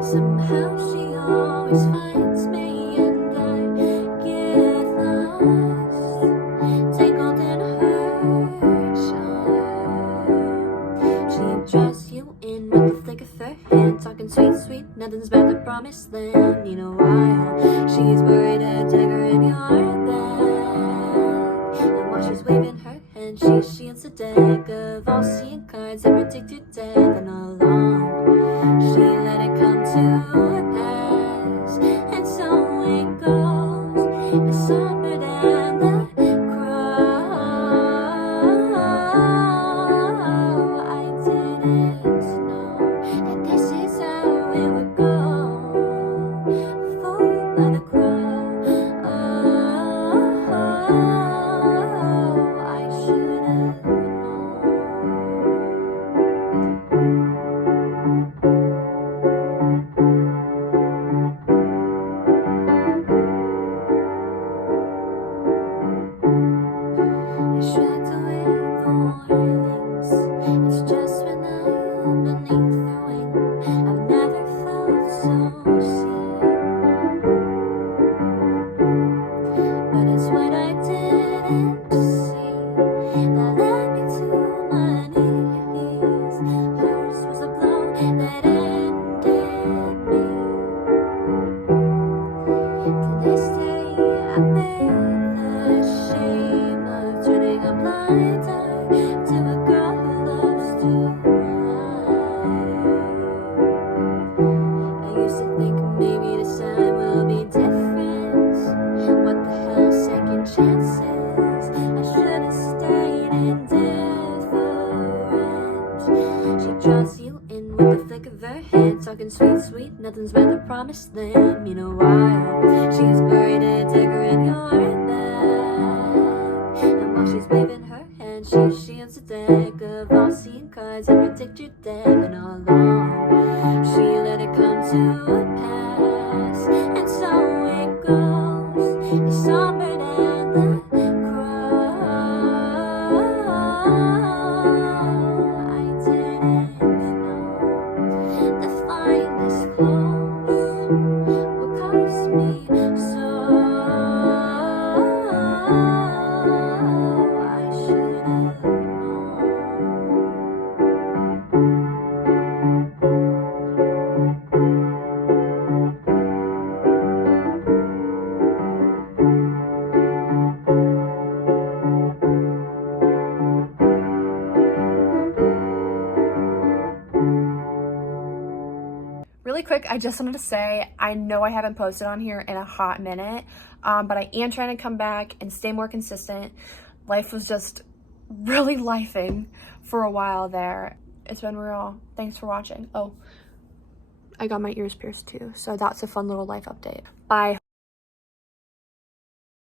Somehow she always finds me and I get lost, tangled in her charm. She draws you in with the flick of her hand, talking sweet, sweet, nothing's but the promised land. You know why? She's buried a dagger in your back, and while she's waving her hand, she shields a deck of all-seeing cards that predict your death. And along she let it come to pass, and so it goes. The songbird and the crow. I didn't know that this is how it would go. Fooled by the crow. I should have shrugged away the warnings. It's just when I'm beneath the wing, I've never felt so seen. But it's what I didn't see that led me to my knees. Hers was the blow that ended me. To this day, I bear the shame of turning a blind eye to a girl who loves to lie. I used to think maybe this time will be different. What the hell, second chances? I should have stayed indifferent. She draws you in with the flick of her hand, talking sweet, sweet, nothing's but the promised land. You know why? She's buried a dagger in your back, and while she's waving her hand, she shields a deck of all-seeing cards that predict your death. And all along she let it come to pass, and so it goes. The songbird and the crow. I didn't know the finest clothes would cost me so. I should have Really quick, I just wanted to say, I know I haven't posted on here in a hot minute, but I am trying to come back and stay more consistent. Life was just really lifing for a while there. It's been real. Thanks for watching. Oh, I got my ears pierced too, so that's a fun little life update. Bye.